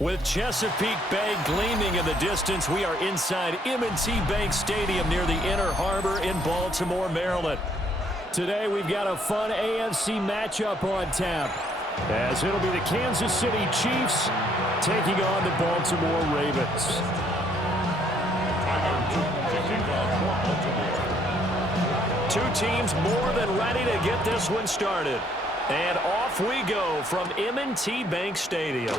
With Chesapeake Bay gleaming in the distance, we are inside M&T Bank Stadium near the Inner Harbor in Baltimore, Maryland. Today we've got a fun AFC matchup on tap, as it'll be the Kansas City Chiefs taking on the Baltimore Ravens. Two teams more than ready to get this one started. And off we go from M&T Bank Stadium.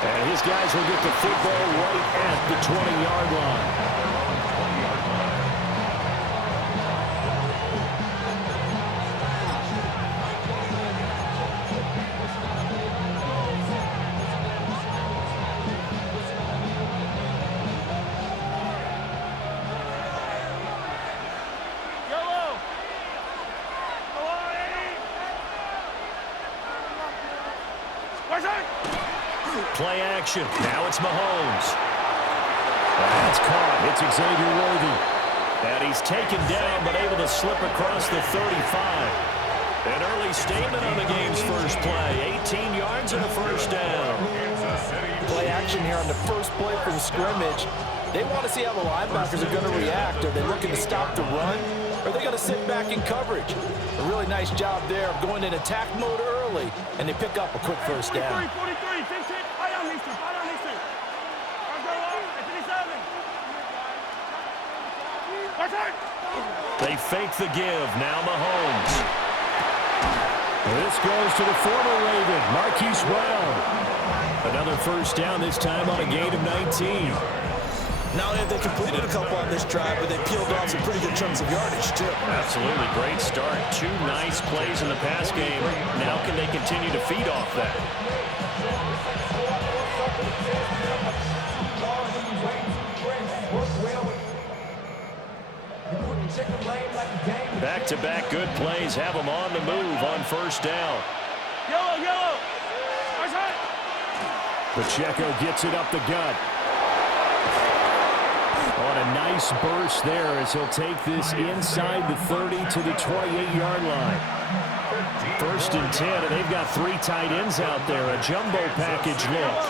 And his guys will get the football right at the 20-yard line. Play action. Now it's Mahomes. That's caught. It's Xavier Worthy. And he's taken down, but able to slip across the 35. An early statement on the game's first play. 18 yards and a first down. Play action here on the first play for the scrimmage. They want to see how the linebackers are going to react. Are they looking to stop the run? Or are they going to sit back in coverage? A really nice job there of going in attack mode early, and they pick up a quick first down. They fake the give. Now Mahomes. This goes to the former Raven, Marquise Brown. Another first down, this time on a gain of 19. Not only have they completed a couple on this drive, but they peeled off some pretty good chunks of yardage, too. Absolutely. Great start. Two nice plays in the pass game. Now can they continue to feed off that? Back-to-back good plays have them on the move on first down. Yellow. Pacheco gets it up the gut. On a nice burst there as he'll take this inside the 30 to the 28-yard line. First and 10, and they've got three tight ends out there. A jumbo package look.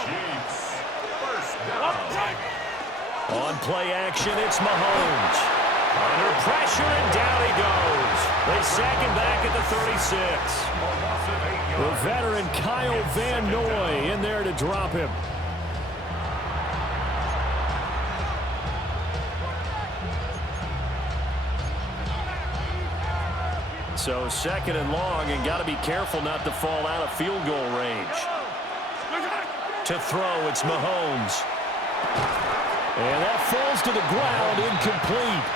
On play action, it's Mahomes. Under pressure, and down he goes. They sack him back at the 36. The veteran Kyle Van Noy in there to drop him. So second and long, and got to be careful not to fall out of field goal range. To throw, it's Mahomes. And that falls to the ground, incomplete.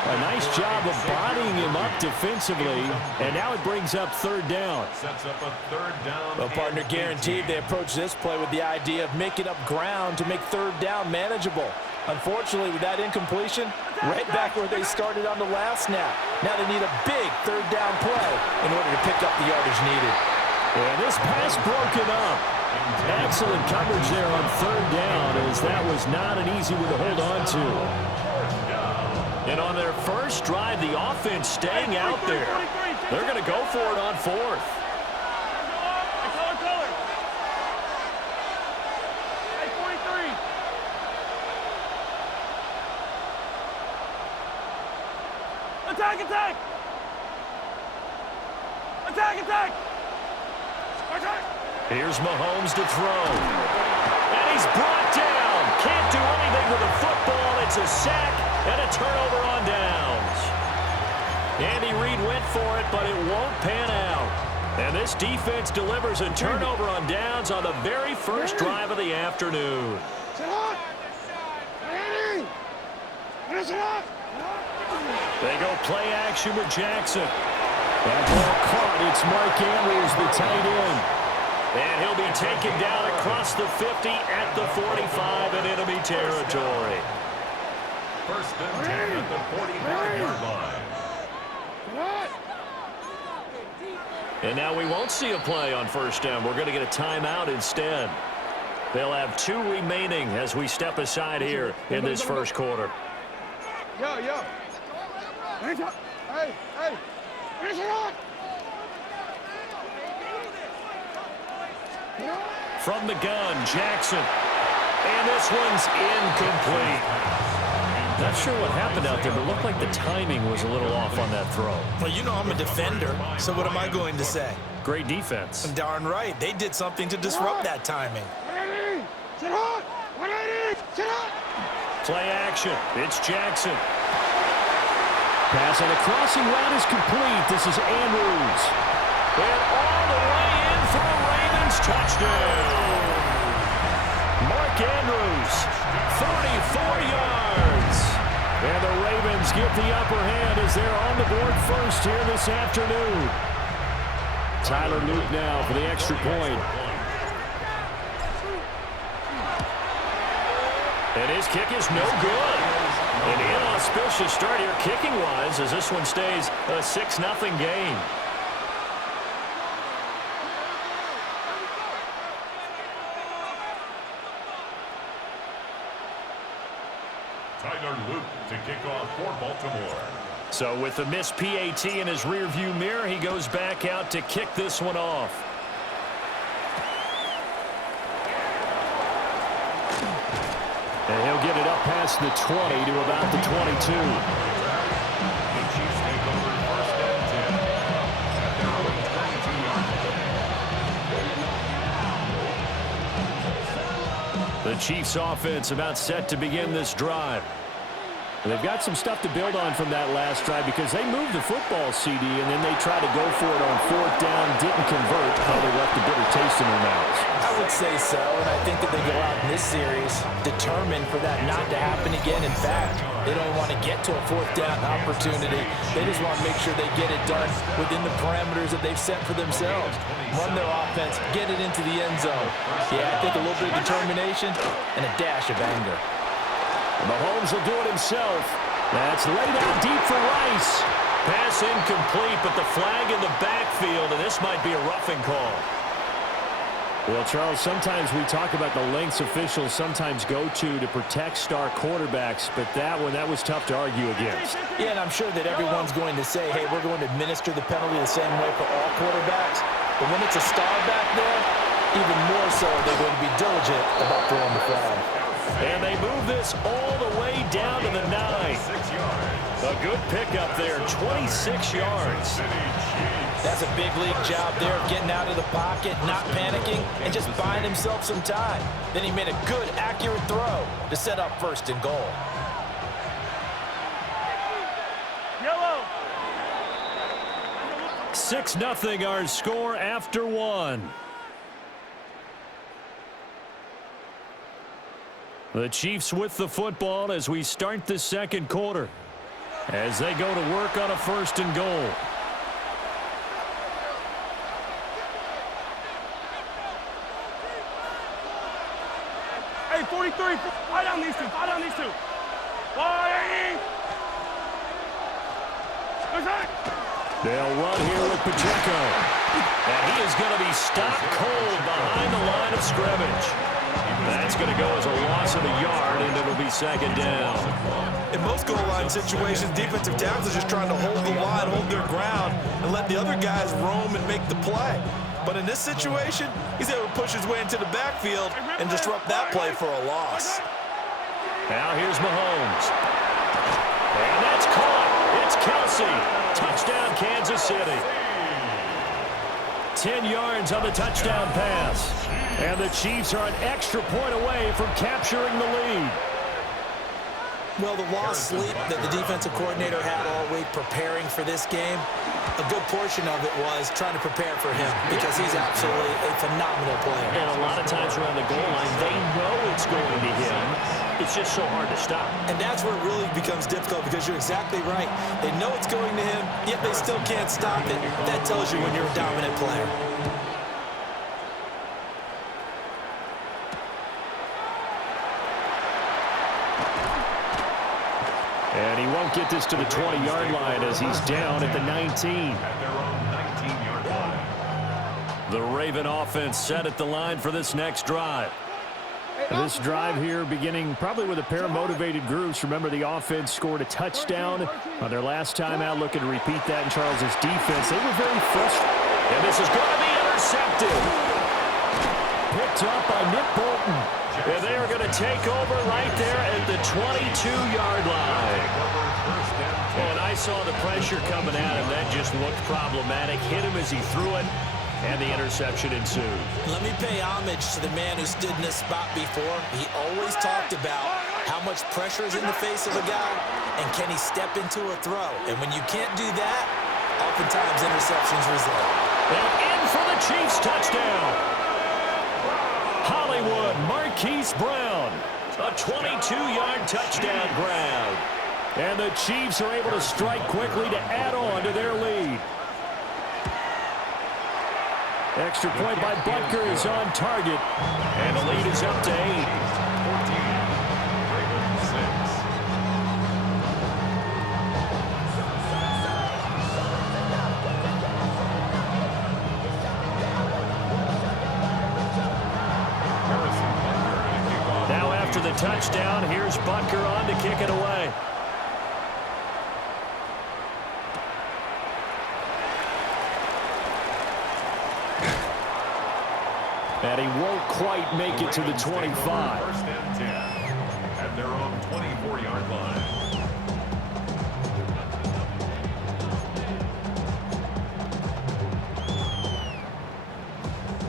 A nice job of bodying him up defensively, and now it brings up third down. Sets up a third down. Well, partner, guaranteed they approach this play with the idea of making up ground to make third down manageable. Unfortunately, with that incompletion, right back where they started on the last snap. Now they need a big third down play in order to pick up the yardage needed. And this pass broken up. Excellent coverage there on third down, as that was not an easy one to hold on to. And on their first drive, the offense staying out there. They're going to go for it on fourth. Attack! Here's Mahomes to throw. And he's brought down. Can't do anything with the football. It's a sack and a turnover on downs. Andy Reid went for it, but it won't pan out. And this defense delivers a turnover on downs on the very first drive of the afternoon. They go play action with Jackson. That ball caught. It's Mark Andrews, the tight end. And he'll be taken down across the 50 at the 45 in enemy territory. First and 10 at the 45-yard line. And now we won't see a play on first down. We're going to get a timeout instead. They'll have two remaining as we step aside here in this first quarter. Yo. Hey. From the gun, Jackson. And this one's incomplete. Not sure what happened out there, but it looked like the timing was a little off on that throw. Well, you know I'm a defender, so what am I going to say? Great defense. Darn right. They did something to disrupt that timing. 180! Sit hot! 180! Sit hot! Play action. It's Jackson. Pass on the crossing route is complete. This is Andrews. And all the way in for a Ravens touchdown. Mark Andrews, 44 yards. And the Ravens get the upper hand as they're on the board first here this afternoon. Tyler Luke now for the extra point. And his kick is no good. An inauspicious start here kicking-wise as this one stays a 6-0 game. Tyler Luke to kick off for Baltimore. So with the missed PAT in his rearview mirror, he goes back out to kick this one off. And he'll get it up past the 20 to about the 22. The Chiefs take over first and 10 at their own 22-yard line. The Chiefs offense about set to begin this drive. They've got some stuff to build on from that last drive because they moved the football, CD, and then they tried to go for it on fourth down, didn't convert, probably left a bitter taste in their mouths. I would say so, and I think that they go out in this series determined for that not to happen again. In fact, they don't want to get to a fourth down opportunity. They just want to make sure they get it done within the parameters that they've set for themselves. Run their offense, get it into the end zone. Yeah, I think a little bit of determination and a dash of anger. Mahomes will do it himself. That's laid out deep for Rice. Pass incomplete, but the flag in the backfield, and this might be a roughing call. Well, Charles, sometimes we talk about the lengths officials sometimes go to protect star quarterbacks, but that was tough to argue against. Yeah, and I'm sure that everyone's going to say, hey, we're going to administer the penalty the same way for all quarterbacks. But when it's a star back there, even more so, they're going to be diligent about throwing the flag. And they move this all the way down to the 9. A good pickup there, 26 yards. That's a big league job there of getting out of the pocket, not panicking, and just buying himself some time. Then he made a good, accurate throw to set up first and goal. Yellow! 6-0 our score after 1. The Chiefs with the football as we start the second quarter, as they go to work on a first and goal. Hey, 43, fly down these two, 180! They'll run here with Pacheco. And he is going to be stopped cold behind the line of scrimmage. That's going to go as a loss of a yard, and it'll be second down. In most goal line situations, defensive tackles are just trying to hold the line, hold their ground, and let the other guys roam and make the play. But in this situation, he's able to push his way into the backfield and disrupt that play for a loss. Now here's Mahomes. And that's caught. It's Kelsey. Touchdown, Kansas City. 10 yards on the touchdown pass. And the Chiefs are an extra point away from capturing the lead. Well, the lost sleep that the defensive coordinator had all week preparing for this game, a good portion of it was trying to prepare for him because he's absolutely a phenomenal player. And a lot of times around the goal line, they know it's going to him. It's just so hard to stop. And that's where it really becomes difficult because you're exactly right. They know it's going to him, yet they still can't stop it. That tells you when you're a dominant player. And he won't get this to the 20-yard line as he's down at the 19. At their own 19-yard line. The Raven offense set at the line for this next drive. This drive here beginning probably with a pair of motivated groups. Remember, the offense scored a touchdown on their last time out. Looking to repeat that in Charles's defense. They were very frustrated. And this is going to be intercepted. picked up by Nick Bolton. And they are going to take over right there at the 22-yard line. Oh, and I saw the pressure coming at him. That just looked problematic. Hit him as he threw it, and the interception ensued. Let me pay homage to the man who stood in this spot before. He always talked about how much pressure is in the face of a guy, and can he step into a throw. And when you can't do that, oftentimes interceptions result. And in for the Chiefs touchdown. Hollywood Marquise Brown, a 22-yard touchdown grab. And the Chiefs are able to strike quickly to add on to their lead. Extra point by Butker is on target. And the lead is up to 8. After the touchdown, here's Butker on to kick it away. And he won't quite make it to the 25. First and 10 at their own 24-yard line.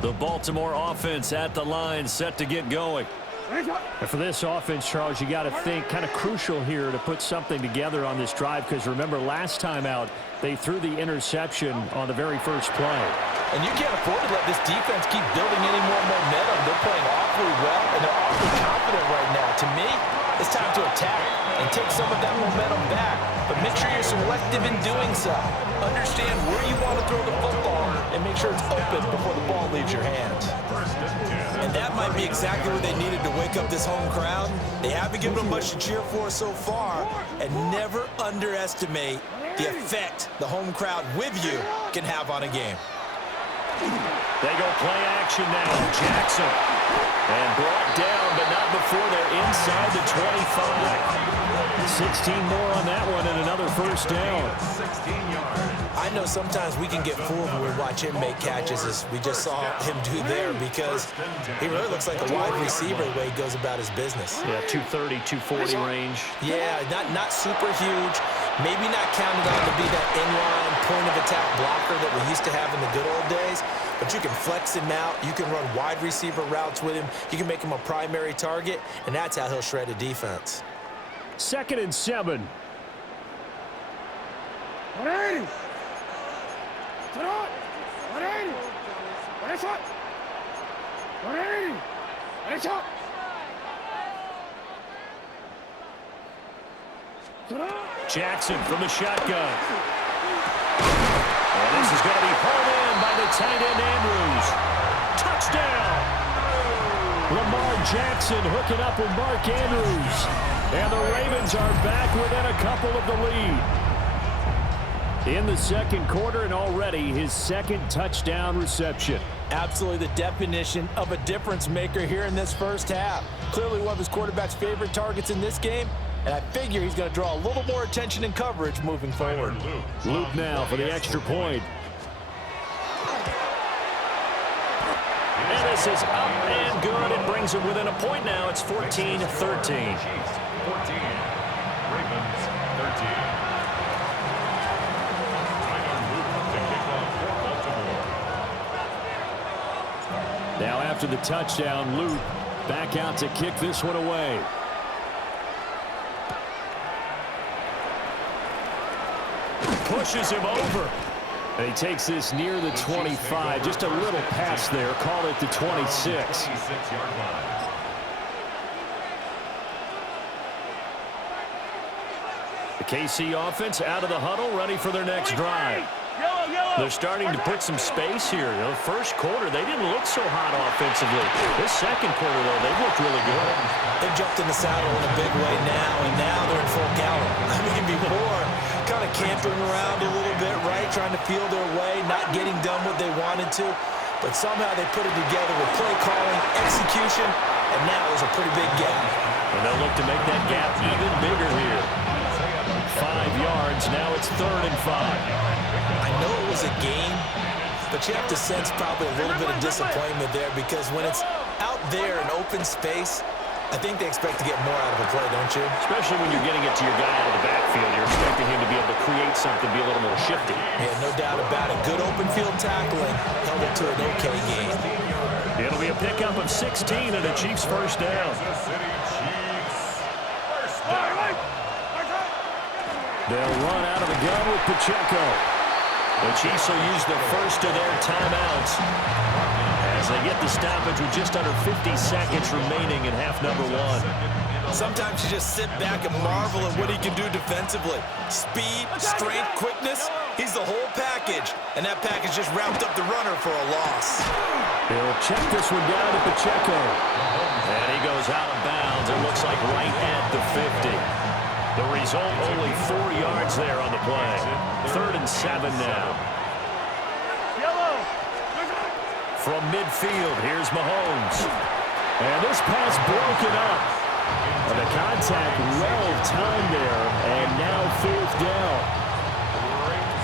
The Baltimore offense at the line, set to get going. And for this offense, Charles, you got to think kind of crucial here to put something together on this drive, because remember last time out they threw the interception on the very first play. And you can't afford to let this defense keep building any more momentum. They're playing awfully well, and they're awfully confident right now. To me, it's time to attack and take some of that momentum back. But make sure you're selective in doing so. Understand where you want to throw the football and make sure it's open before the ball leaves your hands. And that might be exactly what they needed to wake up this home crowd. They haven't given them much to cheer for so far. And never underestimate the effect the home crowd with you can have on a game. They go play action now. Jackson. And brought down, but not before they're inside the 25. 16 more on that one and another first down. 16 yards. I know sometimes we can get fooled when we watch him make catches, as we just saw him do there, because he really looks like a wide receiver the way he goes about his business. Yeah, 230, 240 range. Yeah, not super huge. Maybe not counted on to be that inline point-of-attack blocker that we used to have in the good old days, but you can flex him out. You can run wide receiver routes with him. You can make him a primary target, and that's how he'll shred a defense. 2nd and 7. 180. Sit on. 180. Finish up. 180. Finish up. Sit on. Jackson from the shotgun. And this is going to be hauled in by the tight end Andrews. Touchdown! Lamar Jackson hooking up with Mark Andrews. And the Ravens are back within a couple of the lead. In the second quarter, and already his second touchdown reception. Absolutely the definition of a difference maker here in this first half. Clearly one of his quarterback's favorite targets in this game, and I figure he's going to draw a little more attention and coverage moving forward. Luke now for the extra point. And this is up and good. It brings him within a point now. It's 14-13. 14. Ravens 13. Now after the touchdown, Luke back out to kick this one away. Pushes him over. And he takes this near the 25. Just a little pass there. Call it the 26. The KC offense out of the huddle, ready for their next drive. They're starting to put some space here. The first quarter, they didn't look so hot offensively. This second quarter, though, they looked really good. They've jumped in the saddle in a big way now, and now they're in full gallop. I mean, before, kind of cantering around a little bit, right, trying to feel their way, not getting done what they wanted to. But somehow they put it together with play calling, execution, and now there's a pretty big gap. And they'll look to make that gap even bigger here. 5 yards, now it's 3rd and 5. I know it was a game, but you have to sense probably a little bit of disappointment there, because when it's Out there in open space, I think they expect to get more out of a play, don't you? Especially when you're getting it to your guy out of the backfield. You're expecting him to be able to create something, be a little more shifty. Yeah, no doubt about it. Good open field tackling held it to an okay game. It'll be a pickup of 16 and a Chiefs first down. They'll run out of the gun with Pacheco. The Chiefs will use the first of their timeouts as they get the stoppage with just under 50 seconds remaining in half number one. Sometimes you just sit back and marvel at what he can do defensively. Speed, strength, quickness, he's the whole package. And that package just wrapped up the runner for a loss. He'll check this one down to Pacheco. And he goes out of bounds. It looks like right at the 50. The result, only 4 yards there on the play. 3rd and 7 now. From midfield, here's Mahomes. And this pass broken up. And the contact well timed there, and now 4th down.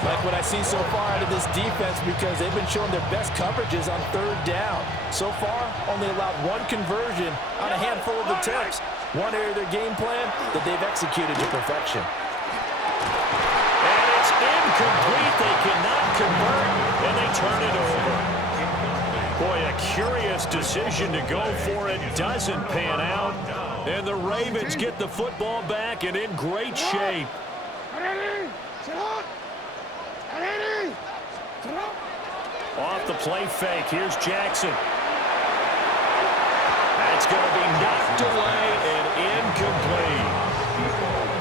Like what I see so far out of this defense, because they've been showing their best coverages on 3rd down. So far, only allowed 1 conversion on a handful of attempts. One area of their game plan that they've executed to perfection. And it's incomplete. They cannot convert, and they turn it over. Boy, a curious decision to go for it. Doesn't pan out. And the Ravens get the football back and in great shape. Off the play fake. Here's Jackson. That's going to be knocked away and incomplete.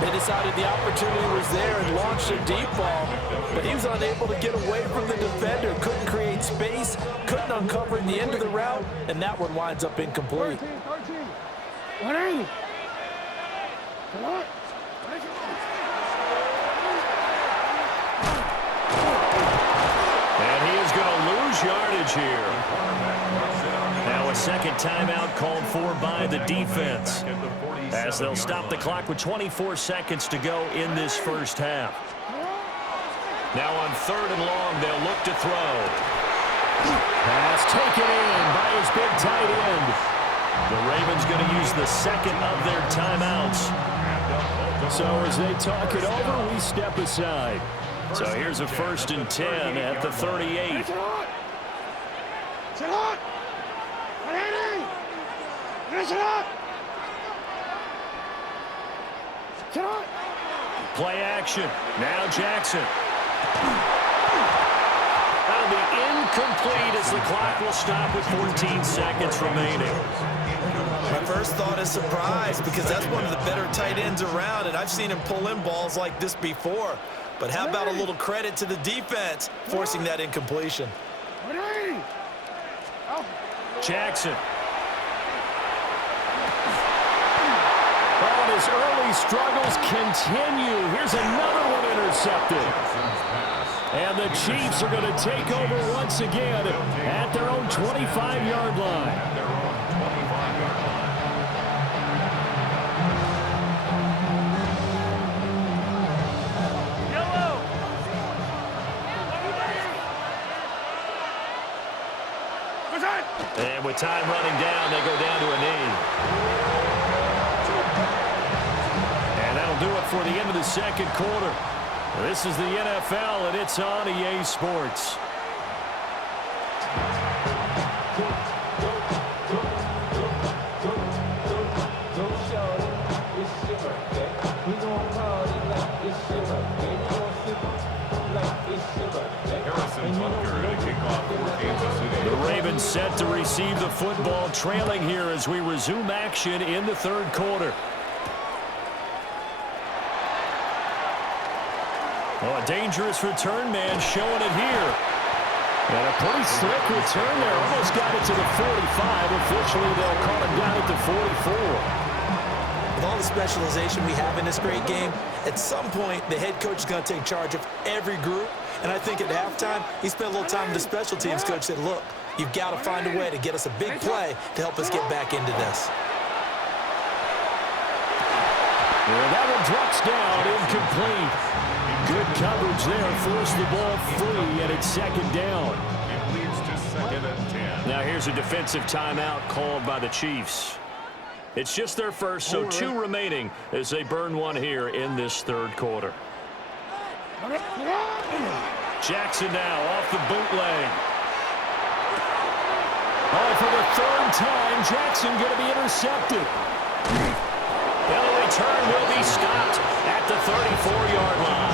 They decided the opportunity was there and launched a deep ball, but he was unable to get away from the defender. Couldn't create space, couldn't uncover the end of the route, and that one winds up incomplete. And he is going to lose yardage here. Now a second timeout called for by the defense, as they'll stop the clock with 24 seconds to go in this first half. Now on 3rd and long, they'll look to throw. Pass taken in by his big tight end. The Ravens going to use the second of their timeouts. So as they talk it over, we step aside. So here's a 1st and 10 at the 38. Play action. Now Jackson. That'll be incomplete as the clock will stop with 14 seconds remaining. My first thought is surprise, because that's one of the better tight ends around, and I've seen him pull in balls like this before. But how about a little credit to the defense forcing that incompletion? Jackson. Oh, his early struggles continue. Here's another one intercepted. And the Chiefs are going to take over once again at their own 25-yard line. And with time running down, they go down to a knee. And that'll do it for the end of the second quarter. This is the NFL, and it's on EA Sports. The Ravens set to receive the football, trailing here as we resume action in the 3rd quarter. Oh, a dangerous return man showing it here. And a pretty slick return there. Almost got it to the 45. Officially, they'll call it down at the 44. With all the specialization we have in this great game, at some point, the head coach is going to take charge of every group. And I think at halftime, he spent a little time with the special teams coach, said, look, you've got to find a way to get us a big play to help us get back into this. And that one drops down, incomplete. Good coverage there, forced the ball free, and it's 2nd down. It leads to 2nd and 10. Now here's a defensive timeout called by the Chiefs. It's just their first, so 2 remaining as they burn one here in this third quarter. Jackson now off the bootleg. Oh, for the third time, Jackson going to be intercepted. The return will be stopped at the 34-yard line.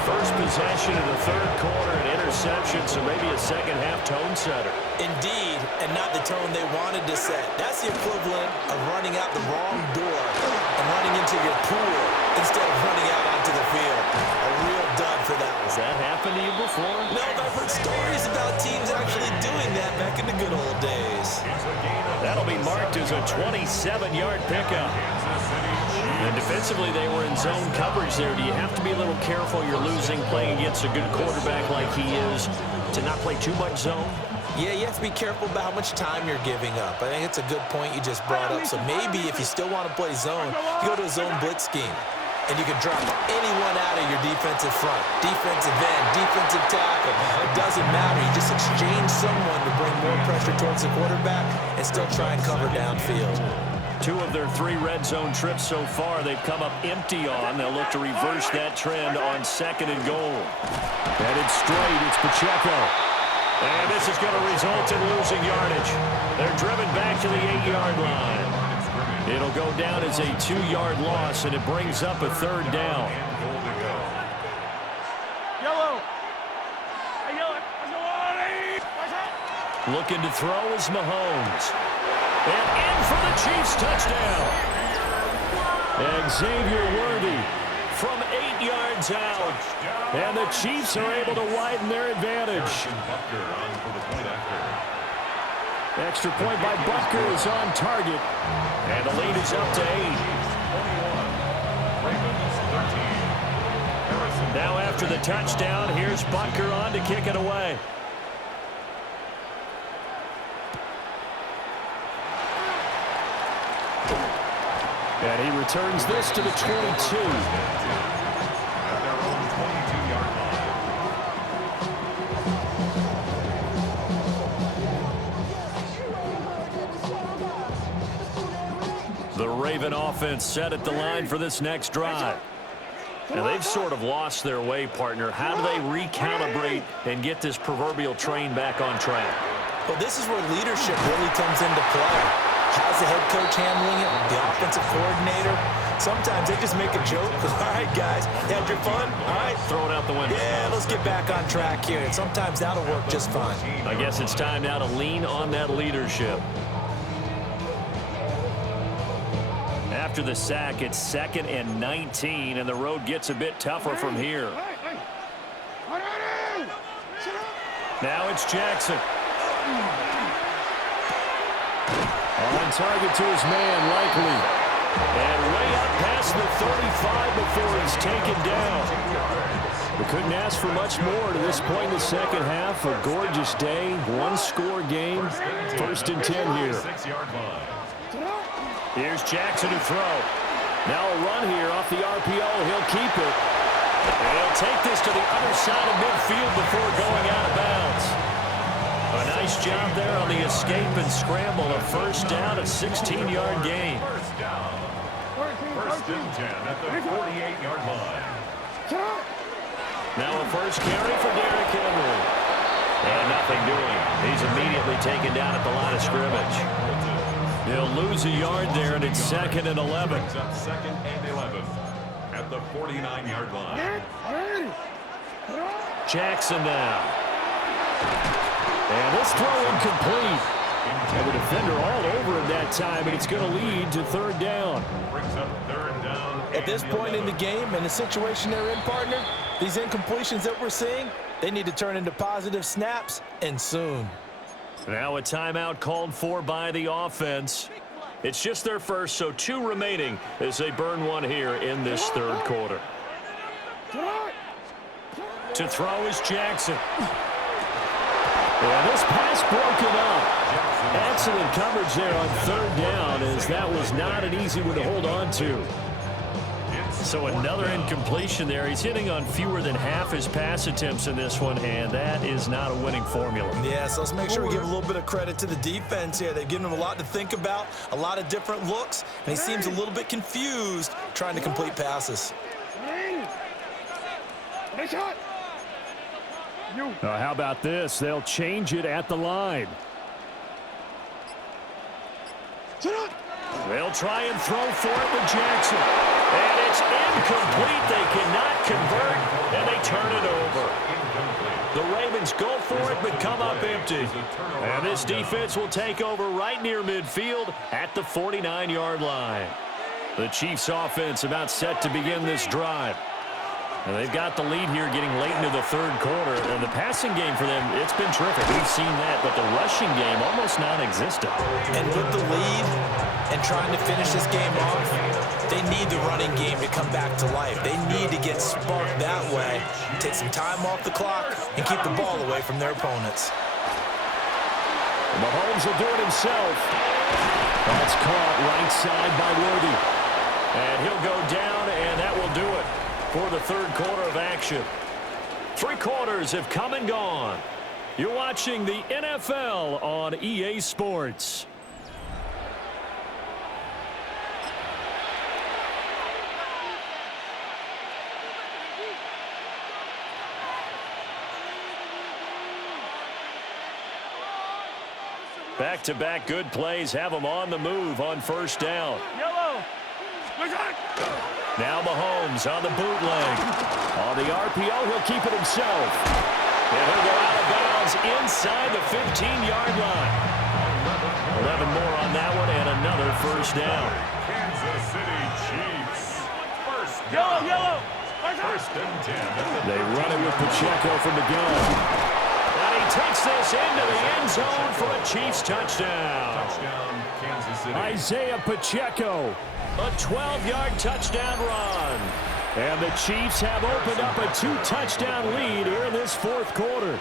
First possession of the third quarter, an interception, so maybe a second-half tone setter. Indeed, and not the tone they wanted to set. That's the equivalent of running out the wrong door and running into your pool instead of running out onto the field. A real dud for that one. Has that happened to you before? No, but I've heard stories about teams actually doing that back in the good old days. That'll be marked as a 27-yard pickup. And defensively, they were in zone coverage there. Do you have to be a little careful you're losing playing against a good quarterback like he is to not play too much zone? Yeah, you have to be careful about how much time you're giving up. I think it's a good point you just brought up. So maybe if you still want to play zone, you go to a zone blitz scheme. And you can drop anyone out of your defensive front, defensive end, defensive tackle. It doesn't matter. You just exchange someone to bring more pressure towards the quarterback and still try and cover downfield. 2 of their 3 red zone trips so far they've come up empty on. They'll look to reverse that trend on 2nd and goal. Headed straight, it's Pacheco. And this is going to result in losing yardage. They're driven back to the 8-yard line. It'll go down as a 2-yard loss, and it brings up a 3rd down. Yellow. Looking to throw is Mahomes. And in for the Chiefs touchdown. Xavier Worthy From 8 yards out. And the Chiefs are able to widen their advantage. Extra point by Butker is on target. And the lead is up to 8. Now after the touchdown, here's Butker on to kick it away. And he returns this to the 22. The Raven offense set at the line for this next drive. Now they've sort of lost their way, partner. How do they recalibrate and get this proverbial train back on track? Well, this is where leadership really comes into play. How's the head coach handling it? The offensive coordinator? Sometimes they just make a joke. All right, guys, you had your fun? All right. Throw it out the window. Yeah, let's get back on track here. And sometimes that'll work just fine. I guess it's time now to lean on that leadership. After the sack, it's 2nd and 19, and the road gets a bit tougher from here. Now it's Jackson. On target to his man, Likely. And way up past the 35 before he's taken down. We couldn't ask for much more to this point in the second half. A gorgeous day, 1-score game. 1st and 10 here. Here's Jackson to throw. Now a run here off the RPO. He'll keep it. And he'll take this to the other side of midfield before going out of bounds. A nice job there on the escape and scramble. A 1st down, a 16-yard gain. First and 10 at the 48-yard line. Now a first carry for Derrick Henry. And nothing doing. He's immediately taken down at the line of scrimmage. He'll lose a yard there, and it's 2nd and 11. 2nd and 11 at the 49-yard line. Jackson now. And this throw incomplete. And the defender all over him that time, and it's going to lead to 3rd down. Brings up 3rd down. At this point in the game and the situation they're in, partner, these incompletions that we're seeing, they need to turn into positive snaps, and soon. Now a timeout called for by the offense. It's just their first, so 2 remaining as they burn one here in this 3rd quarter. To throw is Jackson. And this pass broken up. Excellent coverage there on 3rd down, as that was not an easy one to hold on to. It's So another incompletion there. He's hitting on fewer than half his pass attempts in this one, and that is not a winning formula. Yeah, so let's make sure we give a little bit of credit to the defense here. They've given him a lot to think about, a lot of different looks, and he seems a little bit confused trying to complete passes. How about this? They'll change it at the line. They'll try and throw for it with Jackson. And it's incomplete. They cannot convert, and they turn it over. The Ravens go for it, but come up empty. And this defense will take over right near midfield at the 49-yard line. The Chiefs' offense about set to begin this drive. And they've got the lead here getting late into the third quarter. And the passing game for them, it's been terrific. We've seen that, but the rushing game almost non-existent. And with the lead and trying to finish this game off, they need the running game to come back to life. They need to get sparked that way, take some time off the clock, and keep the ball away from their opponents. Mahomes will do it himself. That's caught right side by Worthy. And he'll go down, and that will do it for the third quarter of action. 3 quarters have come and gone. You're watching the NFL on EA Sports. Back-to-back good plays have them on the move on first down. Yellow. Now Mahomes on the bootleg. On the RPO, he'll keep it himself. And he'll go out of bounds inside the 15-yard line. 11 more on that one and another first down. Kansas City Chiefs. First down. Yellow. First and 10. They run it with Pacheco from the gun. And he takes this into the end zone for a Chiefs touchdown. Touchdown, Kansas City. Isaiah Pacheco. A 12-yard touchdown run. And the Chiefs have opened up a 2-touchdown lead here in this fourth quarter.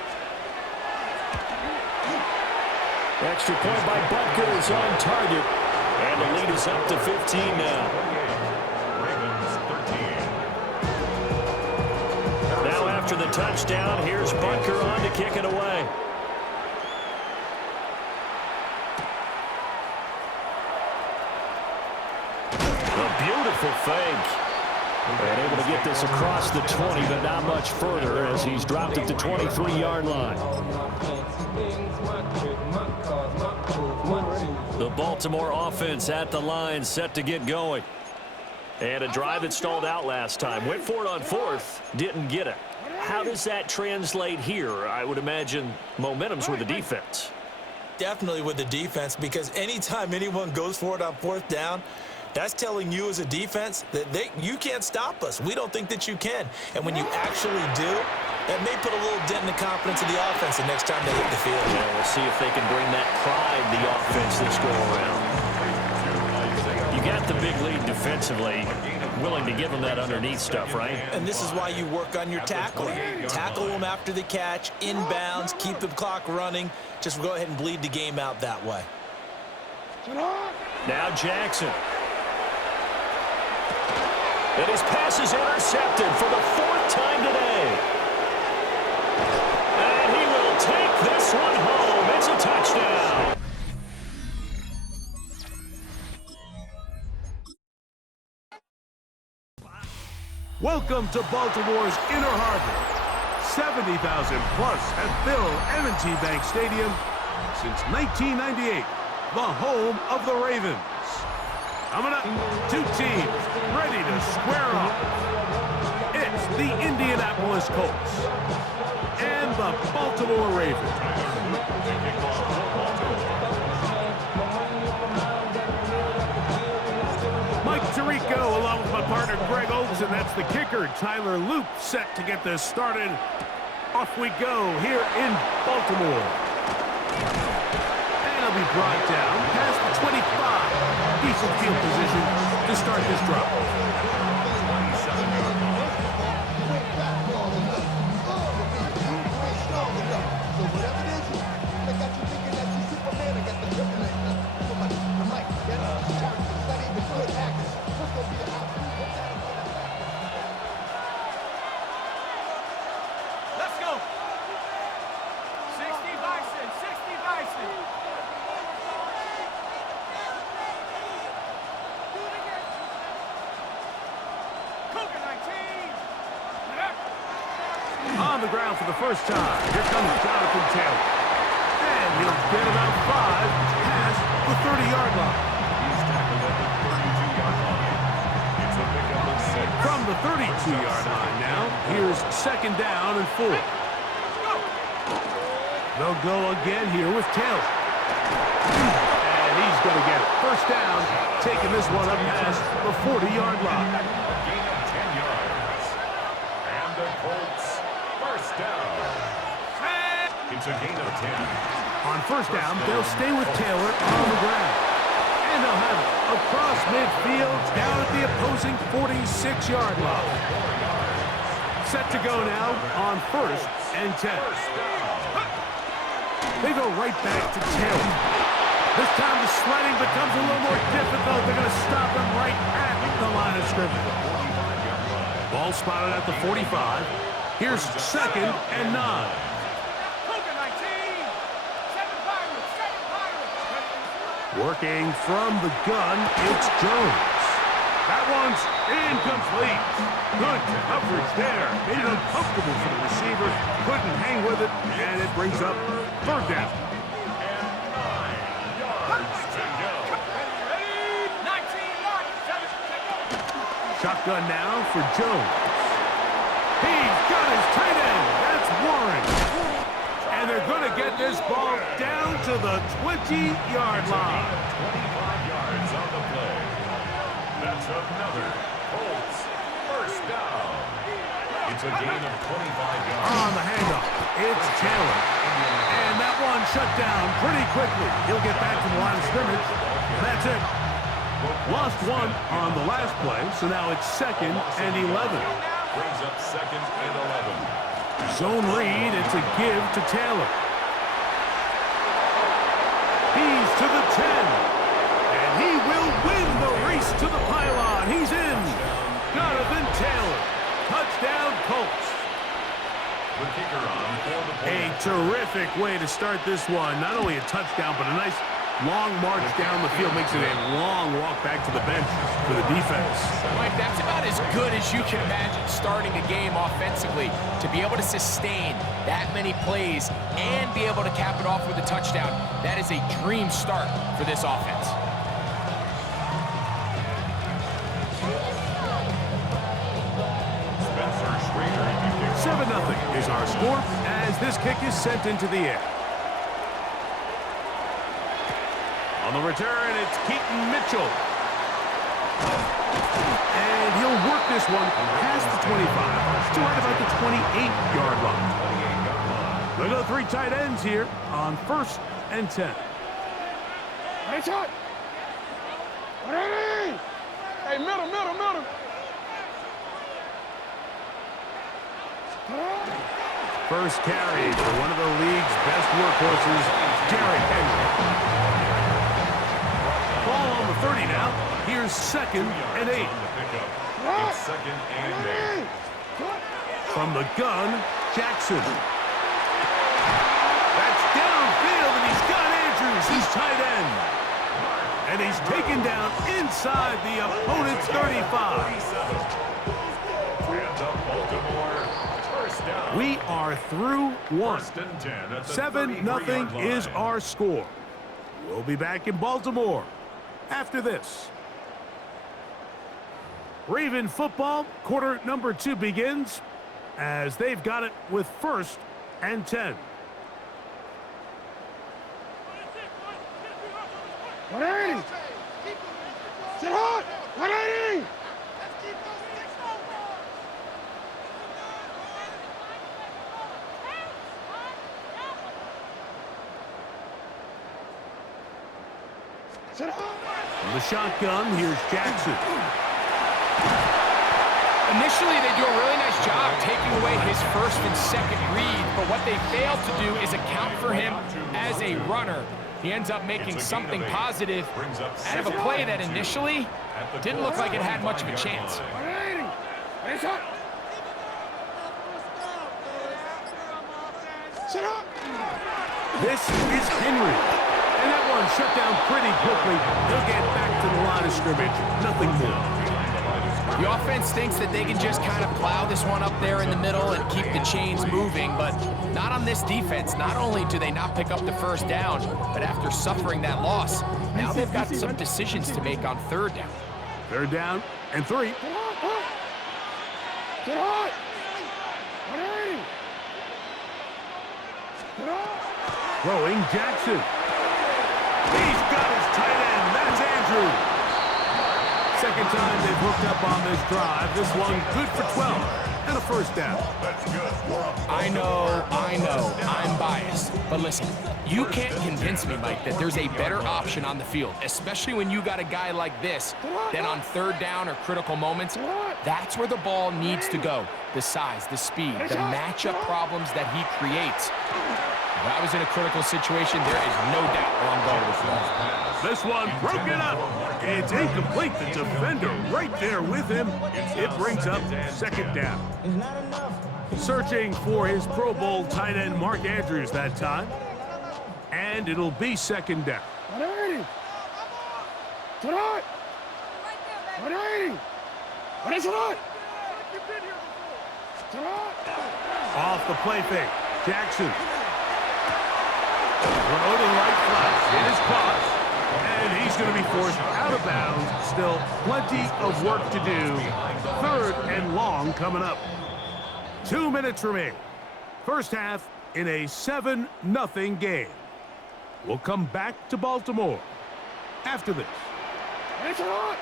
Extra point by Butker is on target. And the lead is up to 15 now. Ravens 13. Now after the touchdown, here's Butker on to kick it away. Beautiful fake. And able to get this across the 20, but not much further as he's dropped it to 23-yard line. The Baltimore offense at the line set to get going. And a drive that stalled out last time. Went for it on fourth, didn't get it. How does that translate here? I would imagine momentum's with the defense. Definitely with the defense, because anytime anyone goes for it on fourth down, that's telling you as a defense that you can't stop us. We don't think that you can. And when you actually do, that may put a little dent in the confidence of the offense the next time they hit the field. Yeah, we'll see if they can bring that pride the offense this go around. You got the big lead defensively. Willing to give them that underneath stuff, right? And this is why you work on your tackling. Tackle them after the catch, inbounds, keep the clock running. Just go ahead and bleed the game out that way. Now Jackson. And his pass is intercepted for the 4th time today. And he will take this one home. It's a touchdown. Welcome to Baltimore's Inner Harbor. 70,000 plus have filled M&T Bank Stadium since 1998, the home of the Ravens. Coming up, 2 teams ready to square off. It's the Indianapolis Colts and the Baltimore Ravens. Mike Tirico along with my partner Greg Oaks, and that's the kicker Tyler Loop, set to get this started. Off we go here in Baltimore. And it'll be brought down past the 25. Decent field position to start this drive. on the ground for the first time. Here comes Jonathan Taylor. And he'll get about 5 past the 30-yard line. He's tackled at the 32-yard line. It's a pickup of 6. From the 32-yard line now, here's 2nd down and 4. They'll go again here with Taylor. And he's going to get it. First down, taking this one up past the 40-yard line. A gain of 10 yards. And the Colts, first down. It's a gain of 10. On first down, they'll stay with Taylor on the ground. And they'll have it across midfield down at the opposing 46-yard line. Set to go now on 1st and 10. They go right back to Taylor. This time the sledding becomes a little more difficult. They're going to stop him right at the line of scrimmage. Ball spotted at the 45. Here's 2nd and 9. Working from the gun, it's Jones. That one's incomplete. Good coverage there. Made it uncomfortable for the receiver. Couldn't hang with it, and it brings up 3rd down. Shotgun now for Jones. He's got his tight end. That's Warren. And they're going to get this ball down to the 20-yard line. 25 yards on the play. That's another Colts first down. It's a gain of 25 yards. On the handoff, it's Taylor. And that one shut down pretty quickly. He'll get back to the line of scrimmage. That's it. Lost one on the last play, so now it's 2nd and 11. Brings up 2nd and 11. Zone read, it's a give to Taylor. He's to the 10. And he will win the race to the pylon. He's in. Jonathan Taylor. Touchdown, Colts. The kicker on for the A terrific way to start this one. Not only a touchdown, but a nice long march down the field. Makes it a long walk back to the bench for the defense. Mike, that's about as good as you can imagine starting a game offensively. To be able to sustain that many plays and be able to cap it off with a touchdown, that is a dream start for this offense. 7-0 is our score as this kick is sent into the air. On the return, it's Keaton Mitchell. And he'll work this one past the 25 to right about the 28-yard line. They go 3 tight ends here on 1st and 10. Hey, shot. Hey, middle. First carry for one of the league's best workhorses, Derrick Henry. Ball on the 30 now. Here's 2nd and 8. It's 2nd and 8. From the gun, Jackson. That's downfield, and he's got Andrews, his tight end. And he's taken down inside the opponent's 35. We are through one. 7-0 is our score. We'll be back in Baltimore after this. Raven football, quarter number 2 begins as they've got it with 1st and 10. 180. Sit hard. 180. From the shotgun, here's Jackson. Initially, they do a really nice job taking away his 1st and 2nd read, but what they fail to do is account for him as a runner. He ends up making something positive out of a play that initially didn't look like it had much of a chance. 180. Hey, shot. Sit up. This is Henry. And that one shut down pretty quickly. They'll get back to the line of scrimmage. Nothing more. The offense thinks that they can just kind of plow this one up there in the middle and keep the chains moving, but not on this defense. Not only do they not pick up the first down, but after suffering that loss, now they've got some decisions to make on third down. Third down and 3. Get hot! 180! Get hot! Throwing Jackson. He's got his tight end. That's Andrews. Second time they've hooked up on this drive. This one good for 12 and a first down. I know, I'm biased. But listen, you can't convince me, Mike, that there's a better option on the field, especially when you got a guy like this, than on third down or critical moments. That's where the ball needs to go. The size, the speed, the matchup problems that he creates. If I was in a critical situation, there is no doubt where I'm going with this. This one broken up. It's incomplete. The defender right there with him. It brings up second down. Searching for his Pro Bowl tight end Mark Andrews that time. And it'll be second down. 180! Get hot! 180! What is it on? Get hot! Off the play fake. Jackson. Throw to the right flat. It is caught. And he's going to be forced out of bounds. Still plenty of work to do. Third and long coming up. 2 minutes remaining. First half in a 7-0 game. We'll come back to Baltimore after this. It's hot!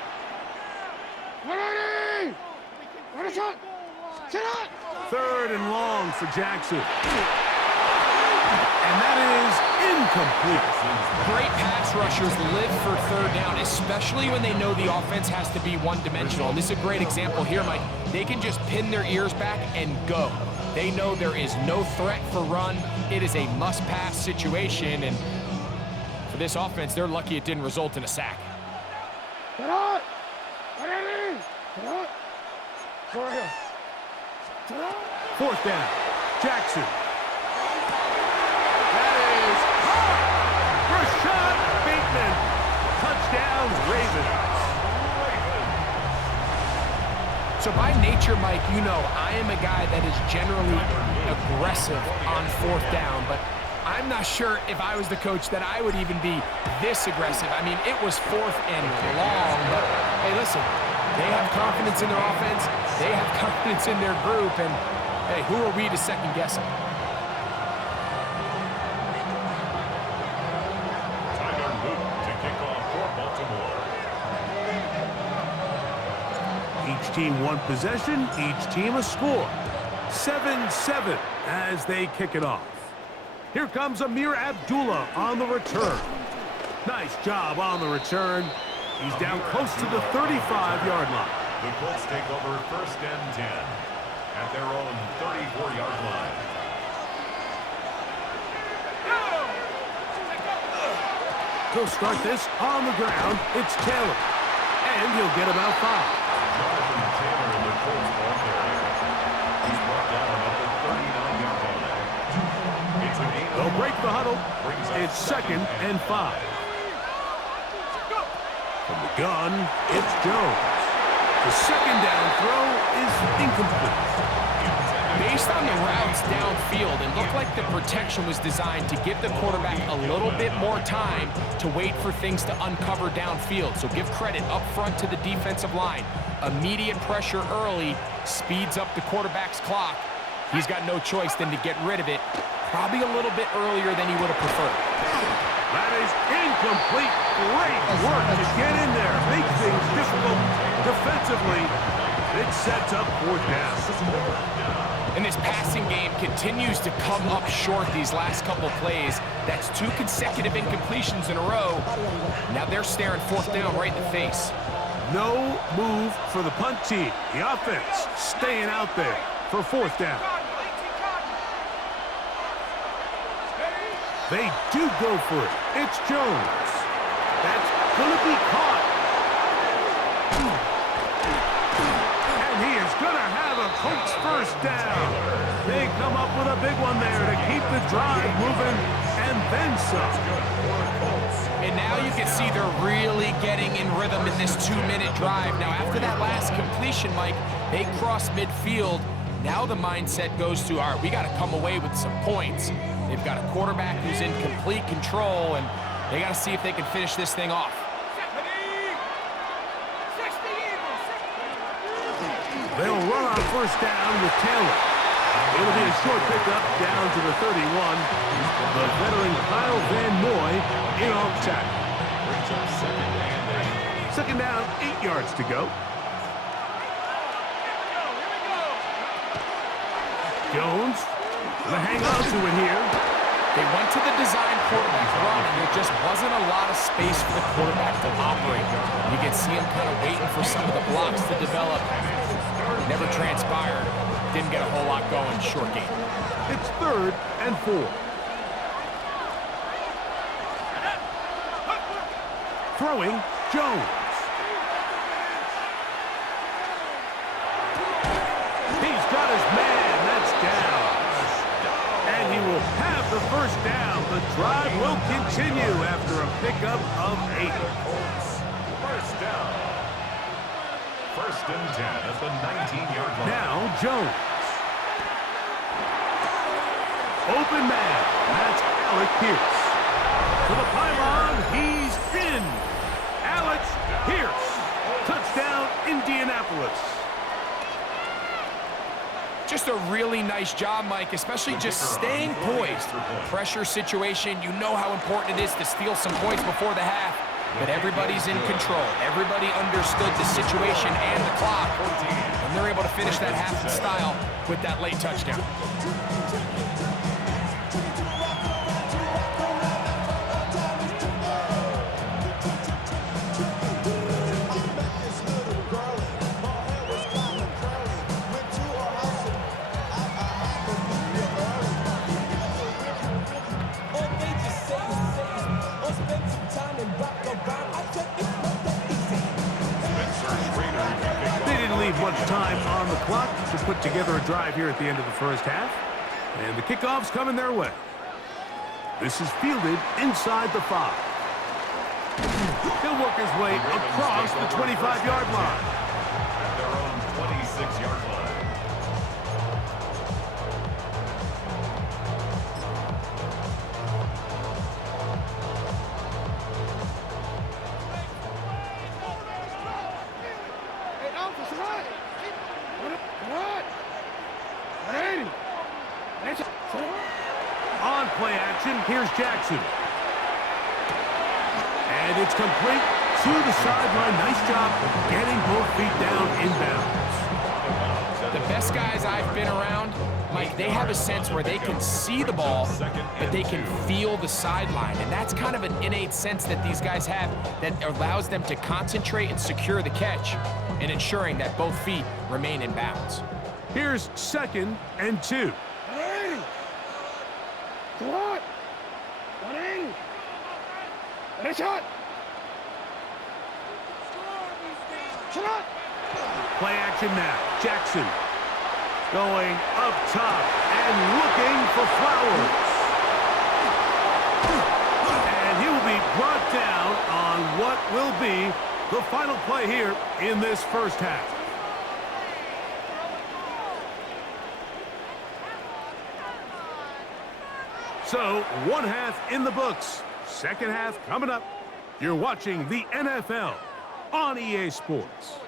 180! What is it? Get hot! Third and long for Jackson. And that is incomplete. Great pass rushers live for third down, especially when they know the offense has to be one-dimensional. And this is a great example here, Mike. They can just pin their ears back and go. They know there is no threat for run. It is a must-pass situation, and for this offense, they're lucky it didn't result in a sack. Get hot! 180! Get hot! Go right here. Get hot! Fourth down. Jackson. That is hot! Rashad Bateman. Touchdown, Ravens. So by nature, Mike, you know I am a guy that is generally aggressive on fourth down, but I'm not sure if I was the coach that I would even be this aggressive. I mean, it was fourth and long, but hey, listen, they have confidence in their offense, they have confidence in their group, and hey, who are we to second guess them? Tyler Luke to kick off for Baltimore. Each team one possession, each team a score. 7-7 as they kick it off. Here comes Amir Abdullah on the return. Nice job on the return. He's down close to the 35-yard line. The Colts take over first and 10 at their own 34-yard line. He'll start this on the ground. It's Taylor. And he'll get about 5. Jonathan Taylor, the Colts ball carrier. He's brought down at the 39-yard line. It's a gain of They'll break the huddle. Brings up It's second and 5. From the gun, it's Jones. The second down throw is incomplete. Based on the routes downfield, it looked like the protection was designed to give the quarterback a little bit more time to wait for things to uncover downfield. So give credit up front to the defensive line. Immediate pressure early speeds up the quarterback's clock. He's got no choice than to get rid of it, probably a little bit earlier than he would have preferred. That is incomplete. Great work to get in there. Make things difficult defensively. It sets up fourth down. And this passing game continues to come up short these last couple plays. That's 2 consecutive incompletions in a row. Now they're staring fourth down right in the face. No move for the punt team. The offense staying out there for fourth down. They do go for it. It's Jones. That's going to be caught. And he is going to have a Colts first down. They come up with a big one there to keep the drive moving and then some. And now you can see they're really getting in rhythm in this 2-minute drive. Now, after that last completion, Mike, they cross midfield. Now the mindset goes to, all right, we got to come away with some points. They've got a quarterback who's in complete control, and they got to see if they can finish this thing off. They'll run on first down with Taylor. It'll be a short pickup down to the 31. The veteran Kyle Van Noy in off tackle. Second down, 8 yards to go. Jones gonna hang on to it here. They went to the design quarterback run, and there just wasn't a lot of space for the quarterback to operate. You can see him kind of waiting for some of the blocks to develop. Never transpired. Didn't get a whole lot going. Short game. It's 3rd and 4. Throwing, Jones. He's got his man. That's down. And he will have the first down. The drive will continue after a pickup of 8. First down. 1st and 10 at the 19-yard line. Now Jones. Open man. That's Alec Pierce. To the pylon. He's in. Alex Pierce. Touchdown, Indianapolis. Just a really nice job, Mike, especially just staying poised. Pressure situation, you know how important it is to steal some points before the half. But everybody's in control. Everybody understood the situation and the clock. And they're able to finish that half in style with that late touchdown. Much time on the clock to put together a drive here at the end of the first half. And the kickoff's coming their way. This is fielded inside the 5. He'll work his way across the 25-yard line. At their own 26-yard line. On play action, here's Jackson. And it's complete to the sideline. Nice job getting both feet down inbounds. The best guys I've been around, Mike, they have a sense where they can see the ball, but they can feel the sideline. And that's kind of an innate sense that these guys have that allows them to concentrate and secure the catch and ensuring that both feet remain in bounds. Here's 2nd and 2. Come on! 180! And a shot! Shot! Play action now. Jackson going up top and looking for Flowers. And he will be brought down on what will be the final play here in this first half. So, one half in the books. Second half coming up. You're watching the NFL on EA Sports.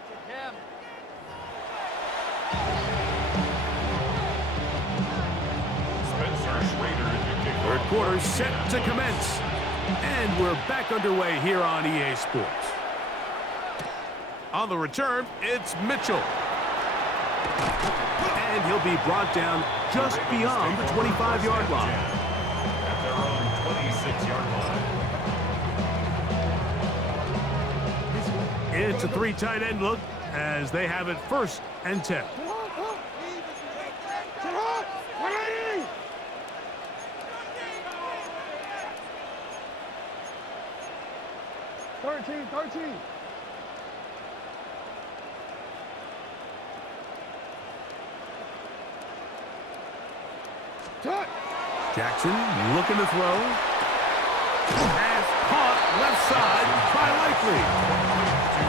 Third quarter set to commence. And we're back underway here on EA Sports. On the return, it's Mitchell. And he'll be brought down just beyond the 25-yard line. At their own 26-yard line. It's a 3 tight end look as they have it 1st and 10. 13. Touch! Jackson looking to throw. As caught left side by Likely.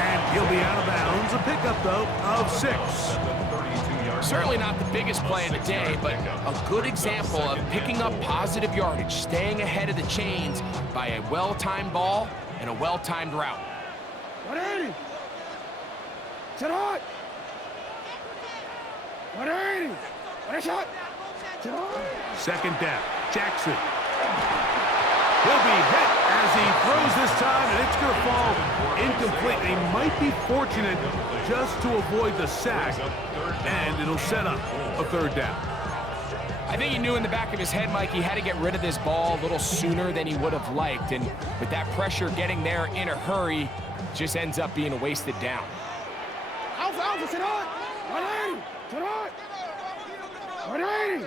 And he'll be out of bounds. A pickup, though, of 6. Certainly not the biggest play of the day, but a good example of picking up positive yardage, staying ahead of the chains by a well-timed ball and a well-timed route. 180. Sit hot. 180. What a shot. Sit hot. Second down. Jackson. He'll be hit as he throws this time, and it's going to fall incomplete. He might be fortunate just to avoid the sack, and it'll set up a 3rd down. I think he knew in the back of his head, Mike, he had to get rid of this ball a little sooner than he would have liked, and with that pressure getting there in a hurry, just ends up being a wasted down. Alpha, sit hot. 180. Sit hot. 180.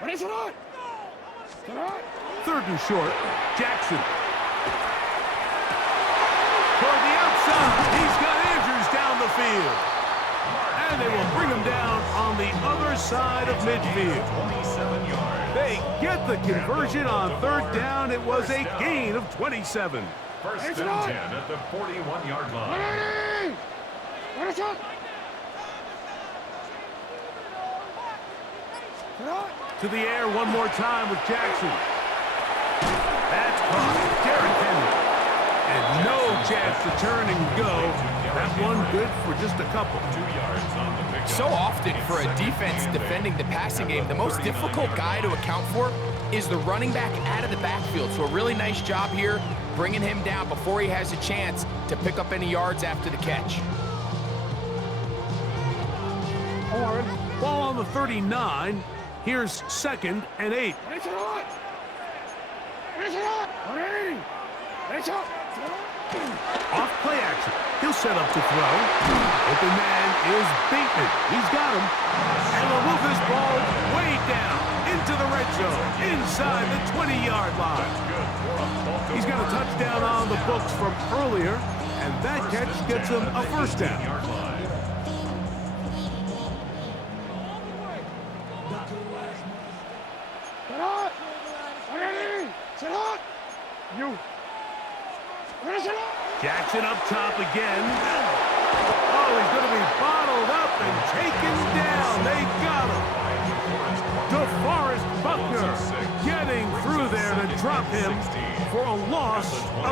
What is it on? Sit hot. 3rd and short. Jackson. Toward the outside. He's got Andrews down the field. And they will bring him down on the other side of midfield. They get the conversion on 3rd down. It was a gain of 27. First and 10 at the 41-yard line. What is it? To the air one more time with Jackson. That's caught. Derrick Henry. And no chance to turn and go. That one good for just a couple. 2 yards on the pickup. So often for a defense defending the passing game, the most difficult guy to account for is the running back out of the backfield. So a really nice job here, bringing him down before he has a chance to pick up any yards after the catch. Ball on the 39. Here's 2nd and 8. What is it on? What is it on? 180. What is it? Off play action. He'll set up to throw. Open man is Bateman. He's got him. And he'll move this ball way down into the red zone, inside the 20-yard line. He's got a touchdown on the books from earlier, and that catch gets him a 1st down. Sit hot. 180. Sit hot. You. What is it on? Jackson up top again. Oh, he's going to be bottled up and taken down. They got him. DeForest Buckner getting through there to drop him for a loss of